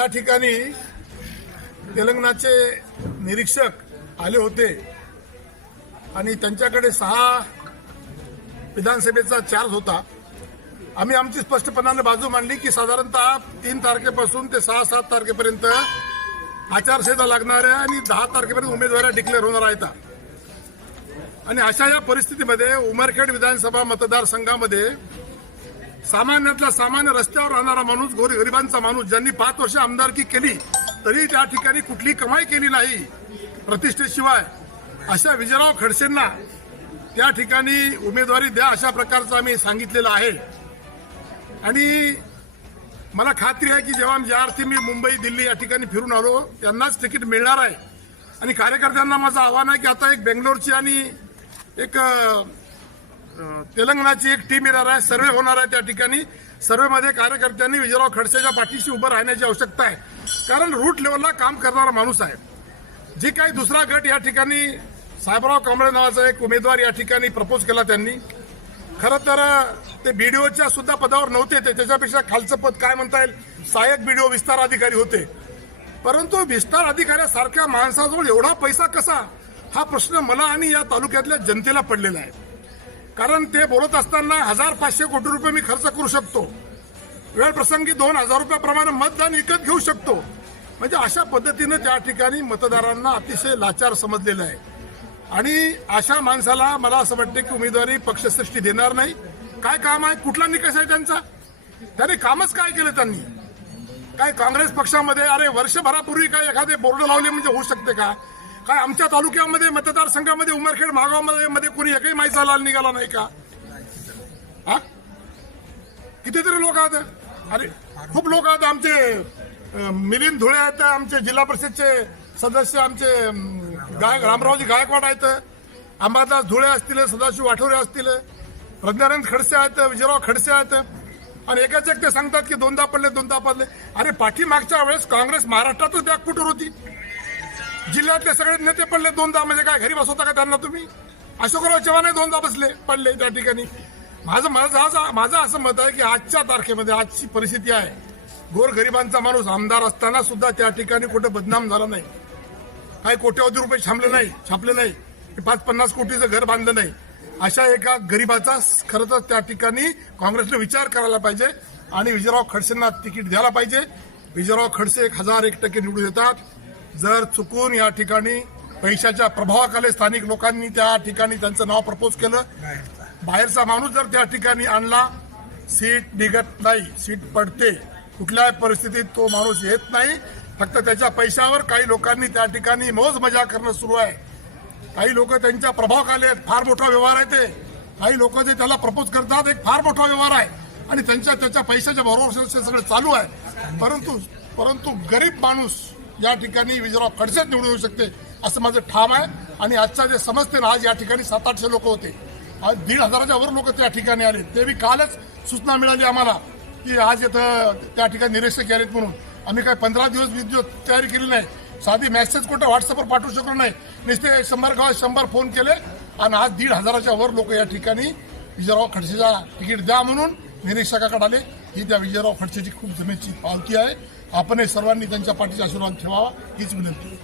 या ठिकाणी तेलंगणाचे निरीक्षक आले होते आणि त्यांच्याकडे 6 विधानसभेचा चार्ज होता. आम्ही आमची स्पष्टपणाने बाजू मांडली की साधारणतः 3 तारखेपासून ते 6-7 तारखेपर्यंत आचारसंहिता लागणार आहे आणि 10 तारखेपर्यंत उमेदवारी डिक्लेअर होणार आहेत. आणि अशा या परिस्थितीमध्ये उमरखेड विधानसभा मतदारसंघामध्ये सामान्यातला सामान्य रस्त्यावर राहणारा माणूस, गोरगरिबांचा माणूस, ज्यांनी 5 वर्ष आमदारकी केली तरी त्या ठिकाणी कुठली कमाई केली नाही प्रतिष्ठेशिवाय, अशा विजयराव खडसेंना त्या ठिकाणी उमेदवारी द्या अशा प्रकारचं आम्ही सांगितलेलं आहे. आणि मला खात्री आहे की जेव्हा ज्या अर्थी मी मुंबई दिल्ली या ठिकाणी फिरून आलो त्यांनाच तिकीट मिळणार आहे. आणि कार्यकर्त्यांना माझं आव्हान आहे की आता एक बेंगलोरची आणि एक तेलंगणाची एक टीम येणार आहे, सर्वे होणार आहे. त्या ठिकाणी सर्वेमध्ये कार्यकर्त्यांनी विजयराव खडसेच्या पाठीशी उभं राहण्याची आवश्यकता आहे, कारण रूट लेवलला काम करणारा माणूस आहे. जी काही दुसरा गट या ठिकाणी साहेबराव कांबळे नावाचा एक उमेदवार या ठिकाणी प्रपोज केला त्यांनी. खरं तर ते बीडीओच्या सुद्धा पदावर नव्हते, ते त्याच्यापेक्षा खालचं पद काय म्हणता येईल, सहाय्यक बीडीओ विस्तार अधिकारी होते. परंतु विस्तार अधिकाऱ्यासारख्या माणसाजवळ एवढा पैसा कसा, हा प्रश्न मला आणि या तालुक्यातल्या जनतेला पडलेला आहे. कारण ते बोलत असताना 1500 कोटी रुपये मी खर्च करू शकतो, वेळ प्रसंगी 2000 रुपयाप्रमाणे मतदान विकत घेऊ शकतो. म्हणजे अशा पद्धतीनं त्या ठिकाणी मतदारांना अतिशय लाचार समजलेलं आहे. आणि अशा माणसाला मला असं वाटतं की उमेदवारी पक्षश्रेष्ठी देणार नाही. काय काम आहे, कुठला निकष आहे त्यांचा, त्याने कामच काय केलं त्यांनी? काय काँग्रेस पक्षामध्ये अरे वर्षभरापूर्वी काय एखादे बोर्ड लावले म्हणजे होऊ शकते का? काय आमच्या तालुक्यामध्ये मतदारसंघामध्ये उमरखेड महागावमध्ये कोणी एकही माईचा लाल निघाला नाही का? हा, कितीतरी लोक आहेत. अरे खूप लोक आहेत. आमचे मिलिंद धुळे आहेत, आमचे जिल्हा परिषदचे सदस्य, आमचे रामरावजी गायकवाड आहेत, अंबादास धुळे असतील, सदाशिव वाठोरे असतील, प्रज्ञानंद खडसे आहेत, विजयराव खडसे आहेत. आणि एकाच एक ते सांगतात की 2दा पडले. अरे पाठीमागच्या वेळेस काँग्रेस महाराष्ट्रातच त्या कुठं होती, जिल्ह्यातले सगळे नेते पडले 2दा. म्हणजे काय घरी बसवता का त्यांना तुम्ही? अशोकराव चव्हाण 2दा पडले त्या ठिकाणी. माझं असं मत आहे की आजच्या तारखेमध्ये आजची परिस्थिती आहे, गोरगरिबांचा माणूस आमदार असताना सुद्धा त्या ठिकाणी कुठं बदनाम झाला नाही, काही कोट्यवधी रुपये छापले नाही, 5-50 कोटीचं घर बांधलं नाही. अशा एका गरीबाचा खरं तर त्या ठिकाणी काँग्रेसने विचार करायला पाहिजे आणि विजयराव खडसेंना तिकीट द्यायला पाहिजे. विजयराव खडसे 1001% निवडून येतात. जर चुकून या ठिकाणी पैशाच्या प्रभावाखाली स्थानिक लोकांनी त्या ठिकाणी त्यांचं नाव प्रपोज केलं, बाहेरचा माणूस जर त्या ठिकाणी आणला, सीट निघत नाही, सीट पडते. कुठल्याही परिस्थितीत तो माणूस येत नाही. फक्त त्याच्या पैशावर काही लोकांनी त्या ठिकाणी मौज मजा करणं सुरू आहे. काही लोक त्यांच्या प्रभावाखाली आहेत, फार मोठा व्यवहार आहे ते. काही लोक जे त्याला प्रपोज करतात एक फार मोठा व्यवहार आहे आणि त्याच्या पैशाच्या बरोबर सगळं चालू आहे. परंतु गरीब माणूस या ठिकाणी विजयराव खडसेच निवडून येऊ शकते असं माझं ठाम आहे. आणि आजच्या जे समजते ना, आज या ठिकाणी 700-800 लोक होते, आज 1500च्या वर लोक त्या ठिकाणी आले. ते बी कालच सूचना मिळाली आम्हाला की आज इथं त्या ठिकाणी निरीक्षक यायलेत म्हणून. आम्ही काय 15 दिवस 20 दिवस तयारी केली नाही, साधी मेसेज कुठं व्हॉट्सअपवर पाठवू शकलो नाही. नुसते 100 गावात 100 फोन केले आणि आज 1500च्या वर लोक या ठिकाणी विजयराव खडसेला तिकीट द्या म्हणून निरीक्षकाकडे आले. ही त्या विजयराव खडसेची खूप जमेची पावती आहे. आपण सर्वांनी त्यांच्या पाठीचा आशीर्वाद ठेवावा हीच विनंती.